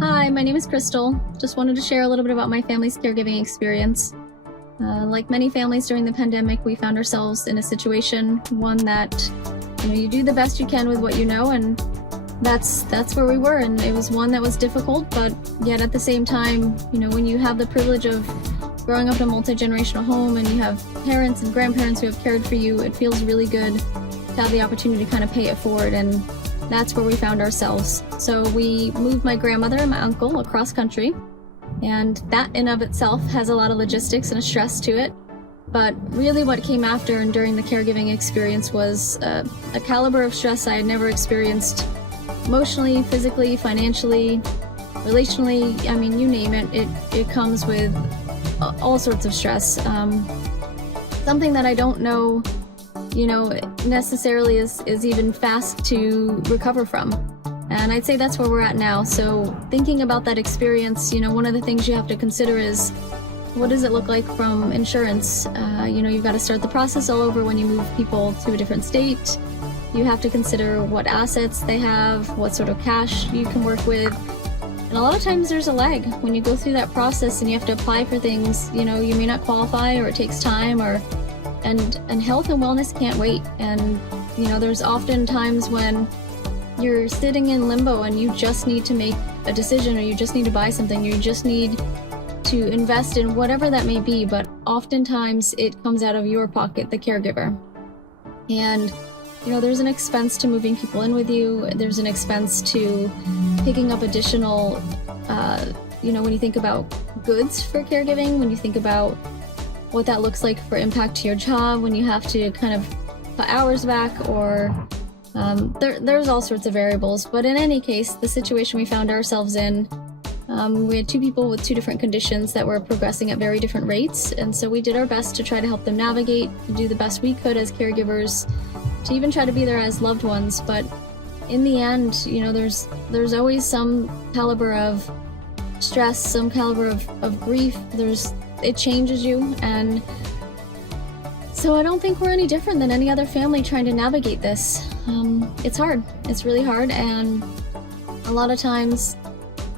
Hi, my name is Crystal. Just wanted to share a little bit about my family's caregiving experience. Like many families during the pandemic, we found ourselves in a situation, one that, you do the best you can with what you know, and that's where we were. And it was one that was difficult, but yet at the same time, when you have the privilege of growing up in a multi-generational home and you have parents and grandparents who have cared for you, it feels really good to have the opportunity to kind of pay it forward, and that's where we found ourselves. So we moved my grandmother and my uncle across country, and that in of itself has a lot of logistics and a stress to it. But really what came after and during the caregiving experience was a caliber of stress I had never experienced, emotionally, physically, financially, relationally. I mean, you name it, it comes with all sorts of stress. Something that I don't know necessarily is even fast to recover from. And I'd say that's where we're at now. So thinking about that experience, one of the things you have to consider is, what does it look like from insurance? You've got to start the process all over when you move people to a different state. You have to consider what assets they have, what sort of cash you can work with. And a lot of times there's a lag when you go through that process and you have to apply for things, you may not qualify, or it takes time, and health and wellness can't wait. And there's often times when you're sitting in limbo and you just need to make a decision, or you just need to buy something, or you just need to invest in whatever that may be, but oftentimes it comes out of your pocket, the caregiver. And there's an expense to moving people in with you. There's an expense to picking up additional when you think about goods for caregiving, when you think about what that looks like for impact to your job, when you have to kind of put hours back, or there's all sorts of variables. But in any case, the situation we found ourselves in, we had two people with two different conditions that were progressing at very different rates. And so we did our best to try to help them navigate, to do the best we could as caregivers, to even try to be there as loved ones. But in the end, there's always some caliber of stress, some caliber of grief. It changes you, and so I don't think we're any different than any other family trying to navigate this. It's hard. It's really hard, and a lot of times,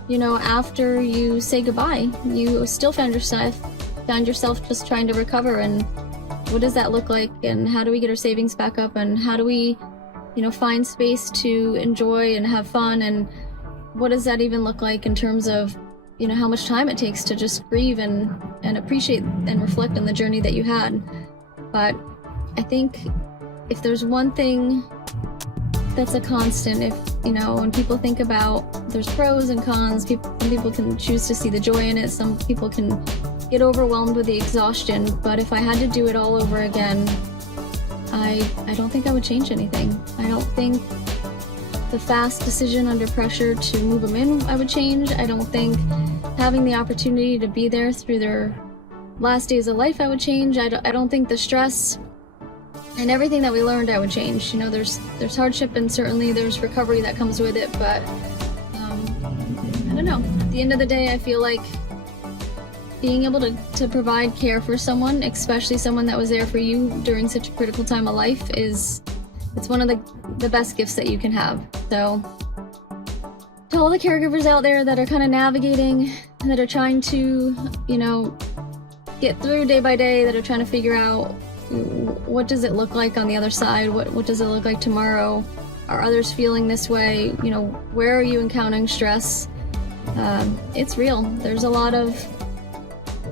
after you say goodbye, you still found yourself just trying to recover. And what does that look like? And how do we get our savings back up? And how do we, find space to enjoy and have fun? And what does that even look like in terms of how much time it takes to just grieve and appreciate and reflect on the journey that you had. But I think if there's one thing that's a constant, when people think about, there's pros and cons, some people can choose to see the joy in it, some people can get overwhelmed with the exhaustion. But if I had to do it all over again, I don't think I would change anything. I don't think the fast decision under pressure to move them in I would change. I don't think having the opportunity to be there through their last days of life I would change. I don't think the stress and everything that we learned I would change. There's hardship, and certainly there's recovery that comes with it, but I don't know. At the end of the day, I feel like being able to provide care for someone, especially someone that was there for you during such a critical time of life, it's one of the best gifts that you can have. So to all the caregivers out there that are kind of navigating, that are trying to, get through day by day, that are trying to figure out what does it look like on the other side? What does it look like tomorrow? Are others feeling this way? Where are you encountering stress? It's real. There's a lot of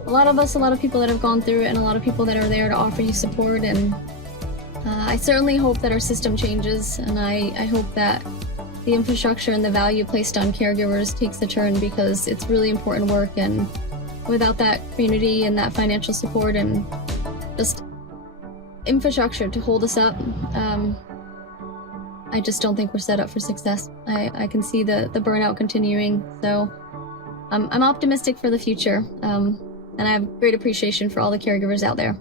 us, a lot of people that have gone through it, and a lot of people that are there to offer you support. And I certainly hope that our system changes, and I hope that the infrastructure and the value placed on caregivers takes a turn, because it's really important work, and without that community and that financial support and just infrastructure to hold us up, I just don't think we're set up for success. I can see the burnout continuing, so I'm optimistic for the future, and I have great appreciation for all the caregivers out there.